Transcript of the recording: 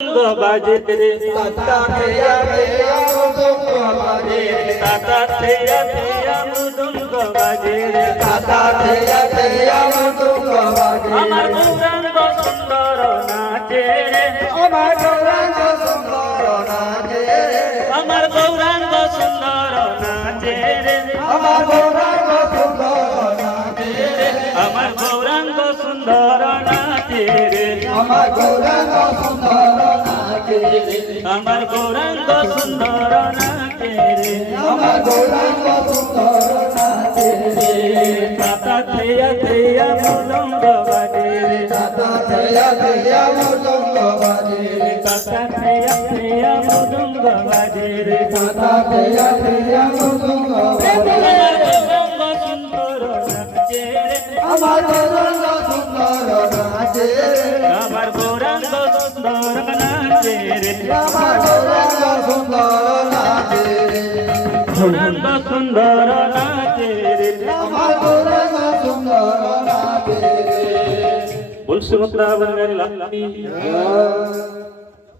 বাজে রে তাতা থেয়া থেয়া মৃদঙ্গ বাজে তাতা থেয়া থেয়া মৃদঙ্গ বাজে রে তাতা থেয়া থেয়া মৃদঙ্গ বাজে আমার গৌরাঙ্গ সুন্দর নাচে রে আমার গৌরাঙ্গ সুন্দর নাচে আমার গৌরাঙ্গ সুন্দর নাচে রে আমার গৌরাঙ্গ সুন্দর নাচে আমার গৌরাঙ্গ সুন্দর নাচে রে আমার গৌরাঙ্গ সুন্দর নাচে আমার গৌরাঙ্গ সুন্দর নাচে রে আমার গৌরাঙ্গ সুন্দর নাচে তাতা থেয়া থেয়া মৃদঙ্গ বাজে রে তাতা থেয়া থেয়া মৃদঙ্গ বাজে তাতা থেয়া থেয়া মৃদঙ্গ বাজে রে তাতা থেয়া থেয়া মৃদঙ্গ বাজে আমার গৌরাঙ্গ সুন্দর নাচে রে আমার গৌরাঙ্গ সুন্দর নাচে আমার গৌরাঙ্গ সুন্দর নাচে রে আমার গৌরাঙ্গ সুন্দর নাচে গৌরাঙ্গ সুন্দর নাচে রে আমার গৌরাঙ্গ সুন্দর নাচে বলছি মতলা বলবেন লাল্লা